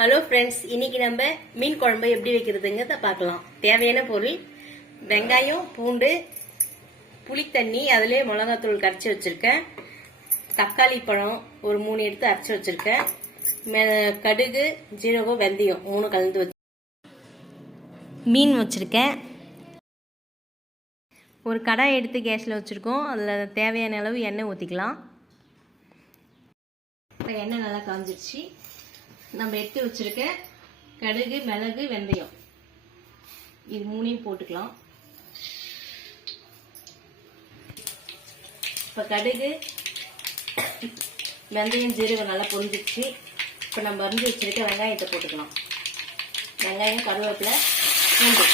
Hello friends, இன்னைக்கு நம்ம மீன் குழம்பு எப்படி வைக்கிறதுங்கிறத பார்க்கலாம். தேவையான பொருள்: வெங்காயம், பூண்டு, புளித்தண்ணி, அதிலே மிளகாத்தூள் கரைச்சி வச்சிருக்கேன், தக்காளி பழம் ஒரு 3 எடுத்து அரைச்சி வச்சிருக்கேன், கடுகு, ஜீரகம், வெந்தயம் 3 கலந்து வச்சு மீன் வச்சிருக்கேன். ஒரு கடாய் எடுத்து கேஸில் வச்சுருக்கோம். அதில் தேவையான அளவு எண்ணெய் ஊற்றிக்கலாம். இப்போ எண்ணெய் நல்லா காஞ்சிடுச்சு. நம்ம எடுத்து வச்சிருக்க கடுகு, மிளகு, வெந்தயம் இது 3ஐயும் போட்டுக்கலாம். இப்போ கடுகு, வெந்தயம், ஜீரகம் நல்லா பொரிஞ்சிடுச்சு. இப்போ நம்ம அரிஞ்சு வச்சிருக்க வெங்காயத்தை போட்டுக்கலாம். வெங்காயம், கருவேப்பிலை, பூண்டு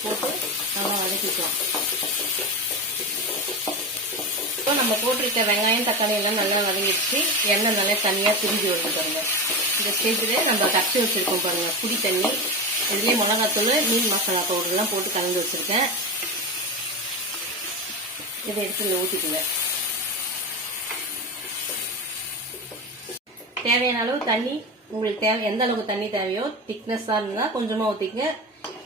போட்டு நல்லா வதக்கிக்கலாம். இப்போ நம்ம போட்டிருக்க வெங்காயம், தக்காளி எல்லாம் நல்லா வதங்கிடுச்சு. எண்ணெய் நல்லா தனியாக பிரிஞ்சு வருது பாருங்க. இந்த ஸ்டேஜில் நம்ம கரைச்சி வச்சிருக்கோம் பாருங்க புளி தண்ணி. இதுலேயே மிளகாத்தூள், மீன் மசாலா பவுடர்லாம் போட்டு கலந்து வச்சிருக்கேன். இதை எடுத்து ஊற்றிக்குங்க. தேவையான அளவு தண்ணி, உங்களுக்கு எந்த அளவுக்கு தண்ணி தேவையோ, திக்னஸாக இருந்தால் கொஞ்சமாக ஊற்றிக்கங்க.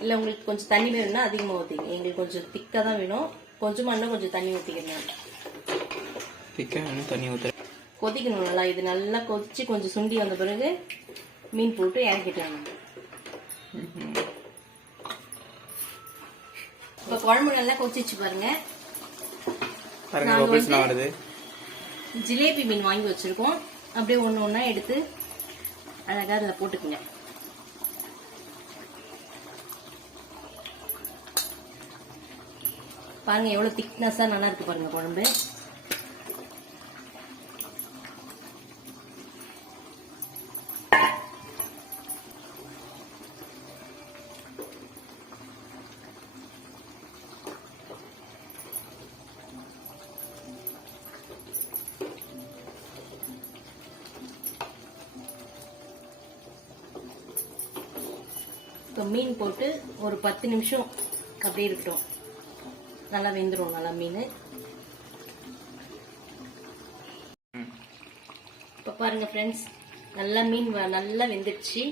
இல்லை உங்களுக்கு கொஞ்சம் தண்ணி வேணும்னா அதிகமாக ஊற்றிங்க. எங்களுக்கு கொஞ்சம் திக்காக தான் வேணும். கொஞ்சமாக இன்னும் கொஞ்சம் தண்ணி ஊற்றிக்கிறேன். தண்ணி ஊற்ற கொதிக்கணும் நல்லா. இது நல்லா கொதிச்சு கொஞ்சம் சுண்டி வந்த பிறகு மீன் போட்டு இறக்கிட்டாங்க. இப்போ குழம்பு நல்லா கொதிச்சு பாருங்க. ஜிலேபி மீன் வாங்கி வச்சிருக்கோம். அப்படியே ஒன்று ஒன்றா எடுத்து அழகாக அதில் போட்டுக்குங்க. பாருங்க எவ்வளவு திக்னஸா நல்லா இருக்கு பாருங்க குழம்பு. இப்போ மீன் போட்டு ஒரு 10 நிமிஷம் அப்படியே இருக்கட்டும். நல்லா வெந்துடும் நல்லா மீன். இப்போ பாருங்க ஃப்ரெண்ட்ஸ், நல்லா மீன் நல்லா வெந்துடுச்சு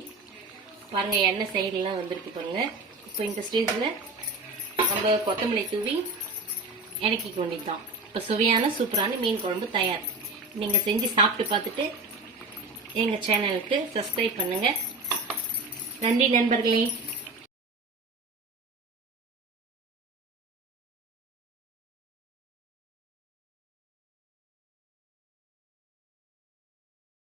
பாருங்க. எண்ணெய் சைடுலாம் வந்துருக்கு பாருங்க. இப்போ இந்த ஸ்டேஜில் நம்ம கொத்தமல்லி தூவி இறக்கிக்க வேண்டியதுதான். இப்போ சுவையான சூப்பரான மீன் குழம்பு தயார். நீங்கள் செஞ்சு சாப்பிட்டு பார்த்துட்டு எங்கள் சேனலுக்கு சப்ஸ்கிரைப் பண்ணுங்க. நன்றி நண்பர்களே.